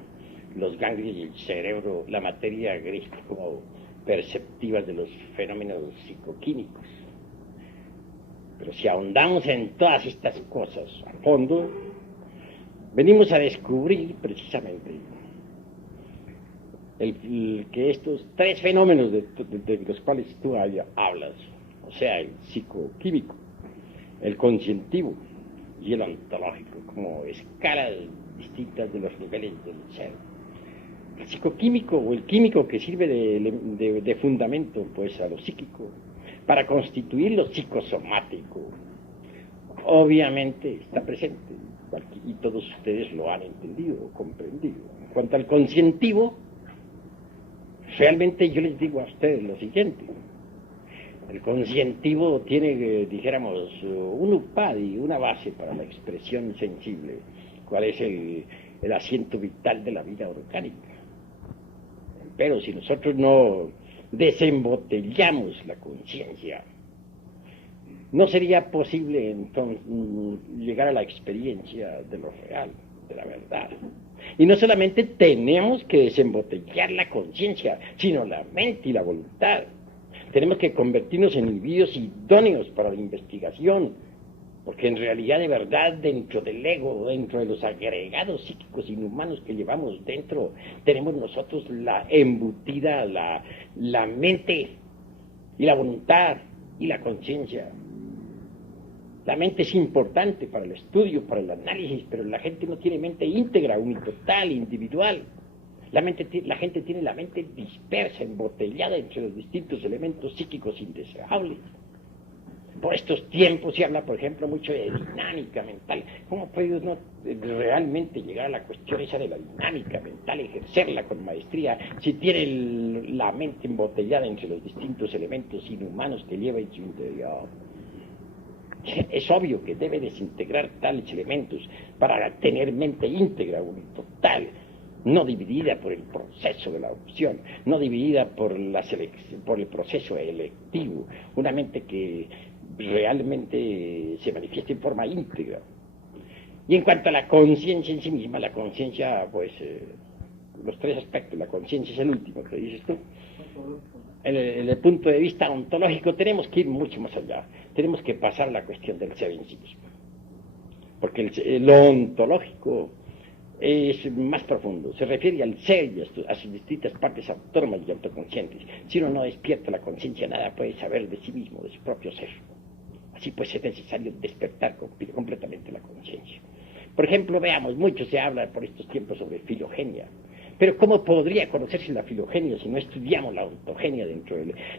los ganglios y el cerebro, la materia gris como perceptivas de los fenómenos psicoquímicos. Pero si ahondamos en todas estas cosas a fondo, venimos a descubrir precisamente que estos tres fenómenos de los cuales tú hablas, o sea, el psicoquímico, el conscientivo y el ontológico, como escalas distintas de los niveles del ser. El psicoquímico o el químico que sirve de fundamento pues a lo psíquico para constituir lo psicosomático, obviamente está presente y todos ustedes lo han entendido o comprendido. En cuanto al conscientivo, realmente yo les digo a ustedes lo siguiente: el conscientivo tiene, dijéramos, un upadi, una base para la expresión sensible, cuál es el asiento vital de la vida orgánica. Pero si nosotros no desembotellamos la conciencia, no sería posible entonces llegar a la experiencia de lo real, de la verdad. Y no solamente tenemos que desembotellar la conciencia, sino la mente y la voluntad. Tenemos que convertirnos en individuos idóneos para la investigación, porque en realidad, de verdad, dentro del ego, dentro de los agregados psíquicos inhumanos que llevamos dentro, tenemos nosotros la embutida, la mente y la voluntad y la conciencia. La mente es importante para el estudio, para el análisis, pero la gente no tiene mente íntegra, unitotal, individual. La gente tiene la mente dispersa, embotellada entre los distintos elementos psíquicos indeseables. Por estos tiempos se habla, por ejemplo, mucho de dinámica mental. ¿Cómo puede uno realmente llegar a la cuestión esa de la dinámica mental, ejercerla con maestría, si tiene la mente embotellada entre los distintos elementos inhumanos que lleva en su interior? Es obvio que debe desintegrar tales elementos para tener mente íntegra, total, no dividida por el proceso de la opción, no dividida por por el proceso electivo, una mente que realmente se manifiesta en forma íntegra. Y en cuanto a la conciencia en sí misma, la conciencia, pues, los tres aspectos, la conciencia es el último que dices tú. En el punto de vista ontológico tenemos que ir mucho más allá, tenemos que pasar a la cuestión del ser en sí mismo, porque lo ontológico es más profundo, se refiere al ser y a sus distintas partes autónomas y autoconscientes. Si uno no despierta la conciencia, nada puede saber de sí mismo, de su propio ser. Así pues es necesario despertar completamente la conciencia. Por ejemplo, veamos, mucho se habla por estos tiempos sobre filogenia. Pero ¿cómo podría conocerse la filogenia si no estudiamos la ontogenia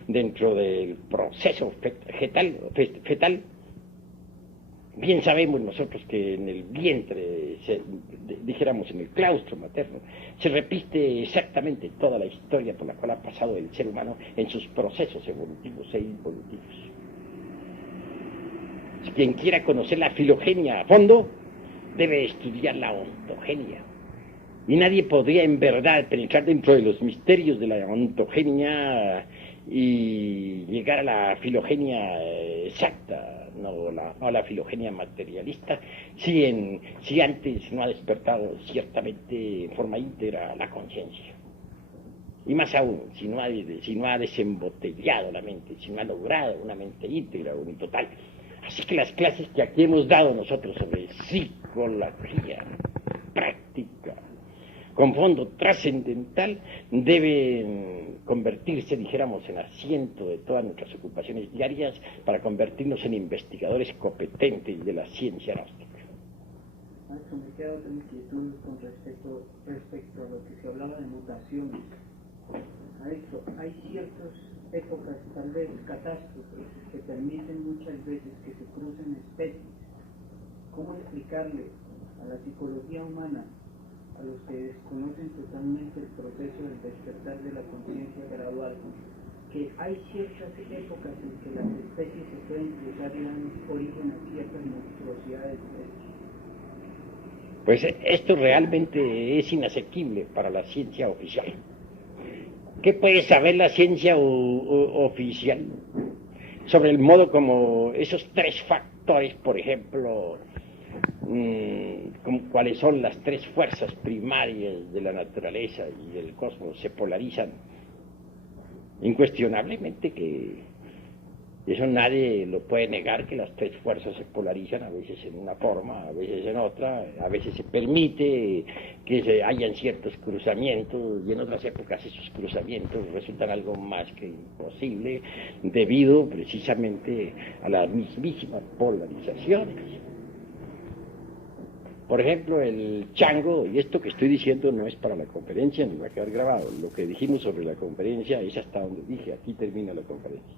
dentro del proceso fetal? Bien sabemos nosotros que en el vientre, dijéramos en el claustro materno, se repite exactamente toda la historia por la cual ha pasado el ser humano en sus procesos evolutivos e involutivos. Si quien quiera conocer la filogenia a fondo, debe estudiar la ontogenia. Y nadie podría en verdad penetrar dentro de los misterios de la ontogenia y llegar a la filogenia exacta, no a la filogenia materialista, si antes no ha despertado ciertamente en forma íntegra la conciencia. Y más aún, si no ha desembotellado la mente, si no ha logrado una mente íntegra, unitotal. Así que las clases que aquí hemos dado nosotros sobre psicología práctica, con fondo trascendental, deben convertirse, dijéramos, en asiento de todas nuestras ocupaciones diarias para convertirnos en investigadores competentes de la ciencia gnóstica. Maestro, me queda otra inquietud con respecto a lo que se hablaba de mutaciones. Maestro, hay ciertas épocas, tal vez catástrofes, que permiten muchas veces que se crucen especies. ¿Cómo explicarle a la psicología humana, a los que desconocen totalmente el proceso del despertar de la conciencia gradual, que hay ciertas épocas en que las especies se pueden cruzar y dan origen a ciertas monstruosidades? Pues esto realmente es inasequible para la ciencia oficial. ¿Qué puede saber la ciencia oficial sobre el modo como esos tres factores, por ejemplo, cuáles son las tres fuerzas primarias de la naturaleza y del cosmos, se polarizan? Incuestionablemente que eso nadie lo puede negar, que las tres fuerzas se polarizan, a veces en una forma, a veces en otra, a veces se permite que hayan ciertos cruzamientos y en otras épocas esos cruzamientos resultan algo más que imposible debido precisamente a las mismísimas polarizaciones. Por ejemplo, el chango, y esto que estoy diciendo no es para la conferencia ni va a quedar grabado, lo que dijimos sobre la conferencia es hasta donde dije, aquí termina la conferencia.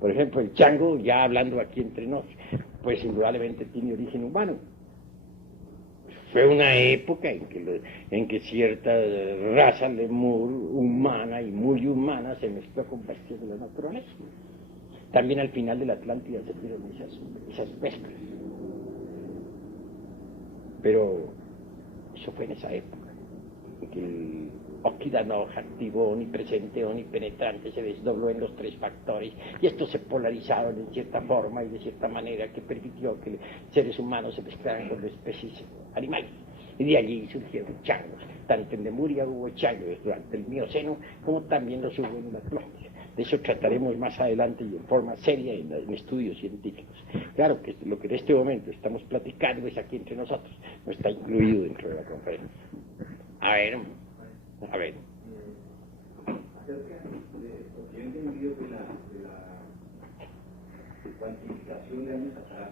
Por ejemplo, el chango, ya hablando aquí entre nos, pues indudablemente tiene origen humano. Fue una época en que cierta raza lemur humana y muy humana se mezcló con bestias de la naturaleza. También al final de la Atlántida se dieron esas mezclas. Pero eso fue en esa época, en que el Okidano activo, omnipresente, omnipenetrante, se desdobló en los tres factores y estos se polarizaron en cierta forma y de cierta manera que permitió que seres humanos se mezclaran con especies animales. Y de allí surgieron changos. Tanto en Lemuria hubo changos durante el Mioceno como también los hubo en la Atlántida. De eso trataremos más adelante y en forma seria en estudios científicos. Claro que lo que en este momento estamos platicando es aquí entre nosotros, no está incluido dentro de la conferencia. A ver. Acerca de lo que yo he entendido de la cuantificación de años atrás,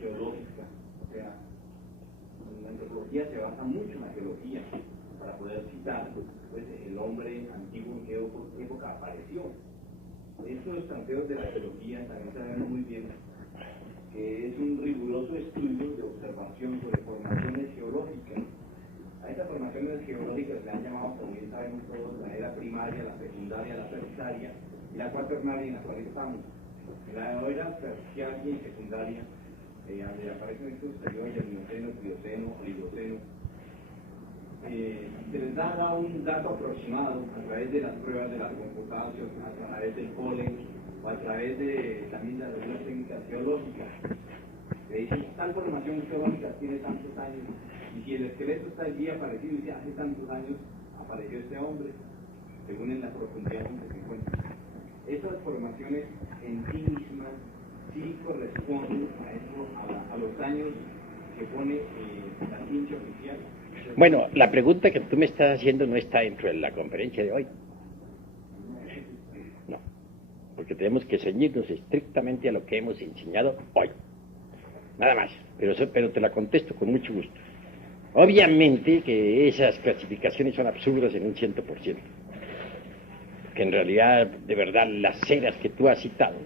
geológica, o sea, la antropología se basa mucho en la geología para poder citar pues, el hombre antiguo en qué época apareció. Estos planteos de la geología también sabemos muy bien que es un riguroso estudio de observación sobre formaciones geológicas. A estas formaciones geológicas se han llamado, como bien sabemos todos, la era primaria, la secundaria, la terciaria y la cuaternaria en la cual estamos. En la era terciaria y secundaria, donde aparecen estos periodos del Mioceno, Plioceno, Oligoceno, se les da un dato aproximado a través de las pruebas de las computación, a través del polen o a través de también de algunas técnicas geológicas. Le dicen, tal formación geológica tiene tantos años, y si el esqueleto está allí aparecido, dice, hace tantos años apareció este hombre, según en la profundidad en que se encuentra. Esas formaciones en sí mismas sí corresponden a eso, a los años que pone la ciencia oficial. Bueno, la pregunta que tú me estás haciendo no está dentro de la conferencia de hoy. No, porque tenemos que ceñirnos estrictamente a lo que hemos enseñado hoy. Nada más, pero te la contesto con mucho gusto. Obviamente que esas clasificaciones son absurdas en un 100%. Que en realidad, de verdad, las eras que tú has citado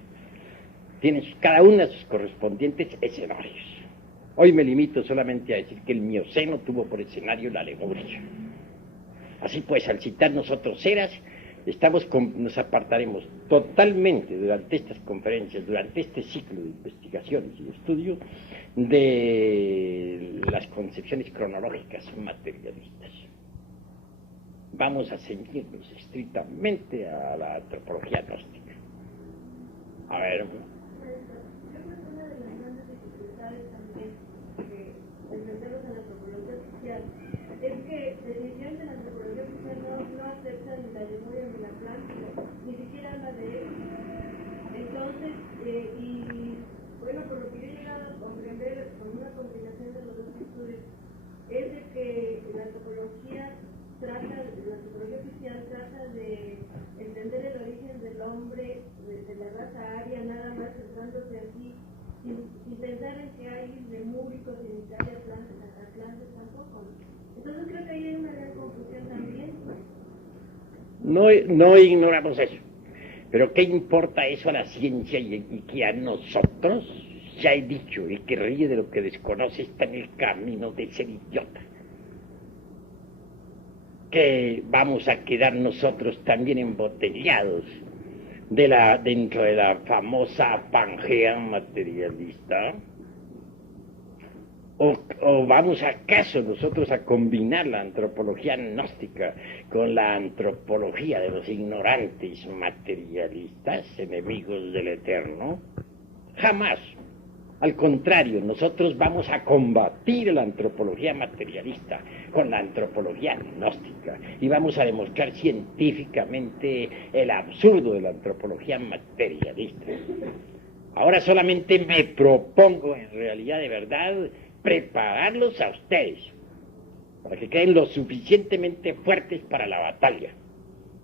tienen cada una de sus correspondientes escenarios. Hoy me limito solamente a decir que el Mioceno tuvo por escenario la Lemuria. Así pues, al citar nosotros eras, nos apartaremos totalmente durante estas conferencias, durante este ciclo de investigaciones y de estudio, de las concepciones cronológicas materialistas. Vamos a ceñirnos estrictamente a la antropología gnóstica. A ver. Meterlos en la antropología oficial, es que definitivamente la antropología oficial no acepta ni la Lemuria ni la Atlántida, ni siquiera habla de él. Entonces, y bueno, por lo que yo he llegado a comprender con una combinación de los dos estudios, es de que la antropología oficial trata de entender el origen del hombre, de la raza aria, nada más centrándose así, sin pensar en que hay lemúricos en Italia, Atlantes tampoco. Entonces creo que ahí hay una gran confusión también. No ignoramos eso. Pero ¿qué importa eso a la ciencia y que a nosotros? Ya he dicho, el que ríe de lo que desconoce está en el camino de ser idiota. Que vamos a quedar nosotros también embotellados dentro de la famosa Pangea materialista, o vamos acaso nosotros a combinar la antropología gnóstica con la antropología de los ignorantes materialistas, enemigos del eterno. Jamás. Al contrario, nosotros vamos a combatir la antropología materialista con la antropología gnóstica y vamos a demostrar científicamente el absurdo de la antropología materialista. Ahora solamente me propongo, en realidad de verdad, prepararlos a ustedes para que queden lo suficientemente fuertes para la batalla.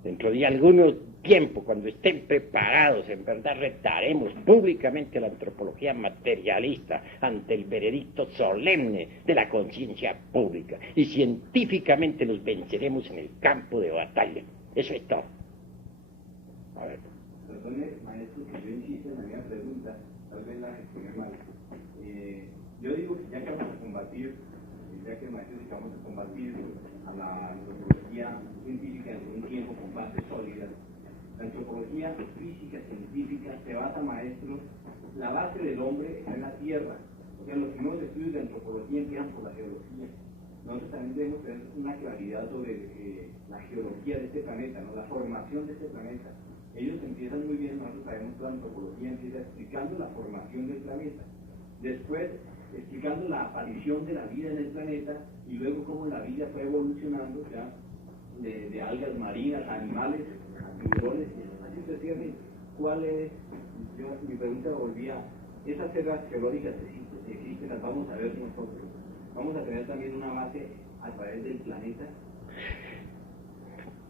Dentro de algún tiempo, cuando estén preparados, en verdad retaremos públicamente la antropología materialista ante el veredicto solemne de la conciencia pública y científicamente los venceremos en el campo de batalla. Eso es todo. A ver. Perdone, maestro, que yo insisto en la misma pregunta, tal vez la gestioné mal. Yo digo que ya que vamos a combatir, ya que maestro, que vamos a combatir a la antropología científica en un tiempo con bases sólidas, la antropología física científica se basa, maestro, la base del hombre está en la tierra. O sea, los primeros estudios de antropología empiezan por la geología. Nosotros también debemos tener una claridad sobre la geología de este planeta, ¿no? La formación de este planeta. Ellos empiezan muy bien, nosotros sabemos que la antropología empieza explicando la formación del planeta. Después, explicando la aparición de la vida en el planeta y luego cómo la vida fue evolucionando ya de algas marinas a animales, a tiburones, así sucesivamente. ¿Cuál es? Mi pregunta volvía, esas eras geológicas existen, las vamos a ver nosotros. Vamos a tener también una base a través del planeta.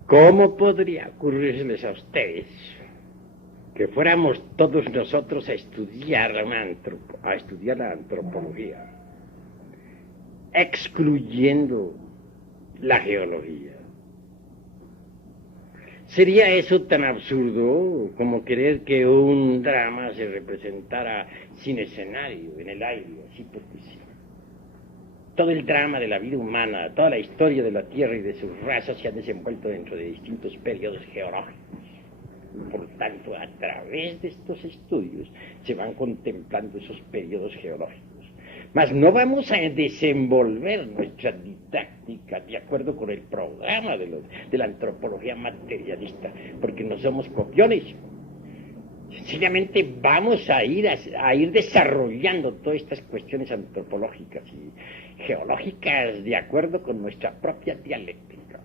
¿Cómo podría ocurrirles a ustedes que fuéramos todos nosotros a estudiar la antropología, excluyendo la geología? ¿Sería eso tan absurdo como querer que un drama se representara sin escenario, en el aire, así porque sí? Todo el drama de la vida humana, toda la historia de la Tierra y de sus razas se han desenvuelto dentro de distintos periodos geológicos. tanto, a través de estos estudios se van contemplando esos periodos geológicos. Mas no vamos a desenvolver nuestra didáctica de acuerdo con el programa de la antropología materialista, porque no somos copiones. Sencillamente vamos a ir desarrollando todas estas cuestiones antropológicas y geológicas de acuerdo con nuestra propia dialéctica.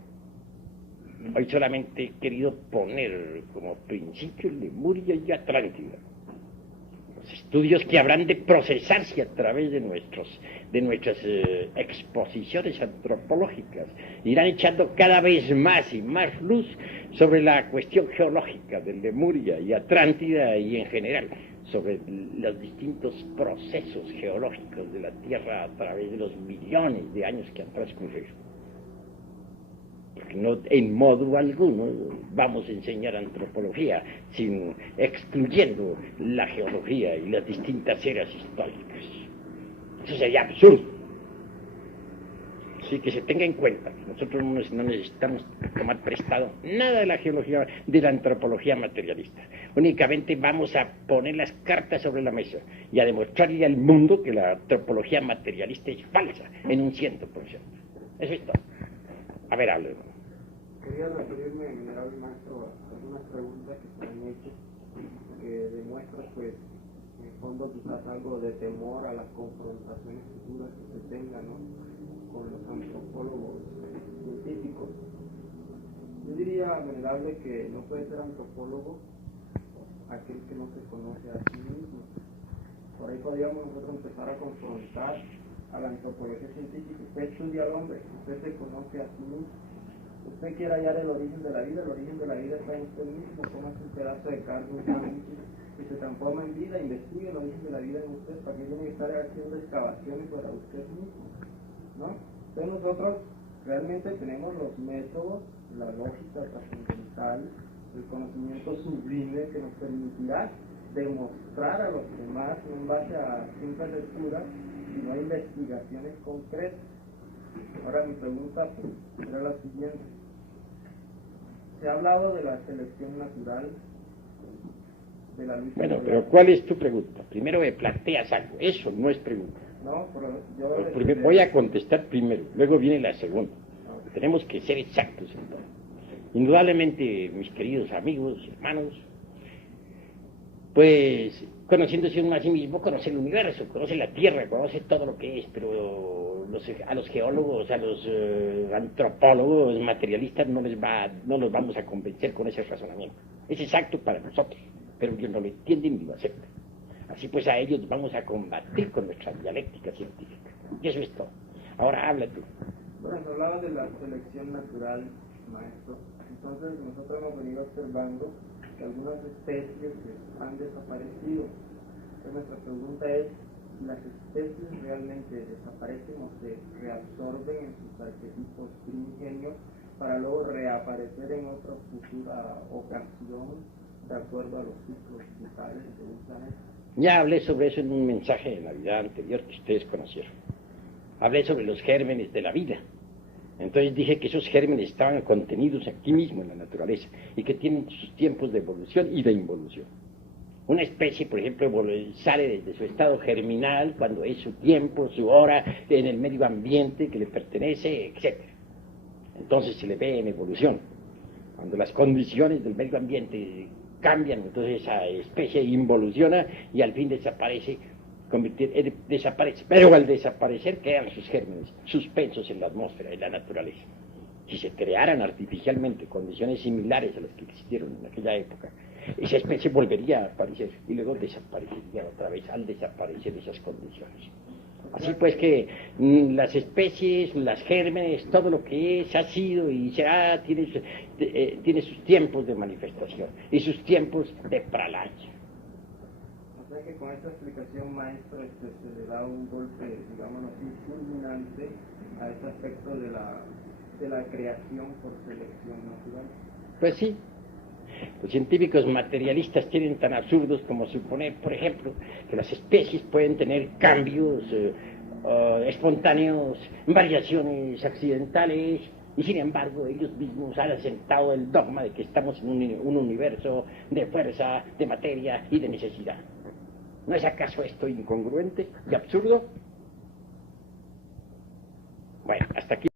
Hoy solamente he querido poner como principio Lemuria y Atlántida. Los estudios que habrán de procesarse a través de nuestras exposiciones antropológicas irán echando cada vez más y más luz sobre la cuestión geológica de Lemuria y Atlántida y en general sobre los distintos procesos geológicos de la Tierra a través de los millones de años que han transcurrido. Porque no, en modo alguno vamos a enseñar antropología excluyendo la geología y las distintas eras históricas. Eso sería absurdo. Así que se tenga en cuenta que nosotros no necesitamos tomar prestado nada de la geología, de la antropología materialista. Únicamente vamos a poner las cartas sobre la mesa y a demostrarle al mundo que la antropología materialista es falsa en un 100%. Eso es todo. A ver, hable. Quería referirme, venerable maestro, a algunas preguntas que se han hecho, que demuestran, pues, en el fondo quizás algo de temor a las confrontaciones futuras que se tengan, ¿no?, con los antropólogos científicos. Yo diría, venerable, que no puede ser antropólogo aquel que no se conoce a sí mismo. Por ahí podríamos nosotros empezar a confrontar a la antropología científica. Usted estudia al hombre, usted se conoce a sí mismo. Usted quiere hallar el origen de la vida está en usted mismo. Póngase un pedazo de carne, un sándwich, y se transforma en vida, investigue el origen de la vida en usted. ¿Para qué tiene que estar haciendo excavaciones para usted mismo? ¿No? Entonces nosotros realmente tenemos los métodos, la lógica trascendental, el conocimiento sublime que nos permitirá demostrar a los demás, no en base a simples lecturas, sino a investigaciones concretas. Ahora mi pregunta era la siguiente. Se ha hablado de la selección natural, de la lucha. Bueno, pero ¿cuál es tu pregunta? Primero me planteas algo, eso no es pregunta. No, pero yo... Voy a contestar primero, luego viene la segunda. Tenemos que ser exactos en todo. Indudablemente, mis queridos amigos, hermanos, pues conociéndose uno a sí mismo, conoce el universo, conoce la Tierra, conoce todo lo que es, pero a los geólogos, a los antropólogos materialistas no los vamos a convencer con ese razonamiento. Es exacto para nosotros, pero ellos no lo entienden ni lo aceptan. Así pues a ellos vamos a combatir con nuestra dialéctica científica. Y eso es todo. Ahora habla tú. Bueno, se hablaba de la selección natural, maestro. Entonces nosotros hemos venido observando que algunas especies han desaparecido. Entonces nuestra pregunta es, ¿las especies realmente desaparecen o se reabsorben en sus arquetipos primigenios para luego reaparecer en otra futura ocasión de acuerdo a los ciclos vitales de un planeta? Ya hablé sobre eso en un mensaje de Navidad anterior que ustedes conocieron. Hablé sobre los gérmenes de la vida. Entonces dije que esos gérmenes estaban contenidos aquí mismo en la naturaleza y que tienen sus tiempos de evolución y de involución. Una especie, por ejemplo, sale desde su estado germinal cuando es su tiempo, su hora, en el medio ambiente que le pertenece, etc. Entonces se le ve en evolución. Cuando las condiciones del medio ambiente cambian, entonces esa especie involuciona y al fin desaparece. Pero al desaparecer quedan sus gérmenes suspensos en la atmósfera, en la naturaleza. Si se crearan artificialmente condiciones similares a las que existieron en aquella época, esa especie volvería a aparecer y luego desaparecería otra vez al desaparecer esas condiciones. Así pues que las especies, las gérmenes, todo lo que es, ha sido y será, tiene sus tiempos de manifestación y sus tiempos de pralaya. Que con esta explicación, maestro, se le da un golpe, digámoslo así, fulminante a este aspecto de la creación por selección natural. Pues sí, los científicos materialistas tienen tan absurdos como suponer, por ejemplo, que las especies pueden tener cambios espontáneos, variaciones accidentales, Y sin embargo, ellos mismos han asentado el dogma de que estamos en un universo de fuerza, de materia y de necesidad. ¿No es acaso esto incongruente y absurdo? Bueno, hasta aquí.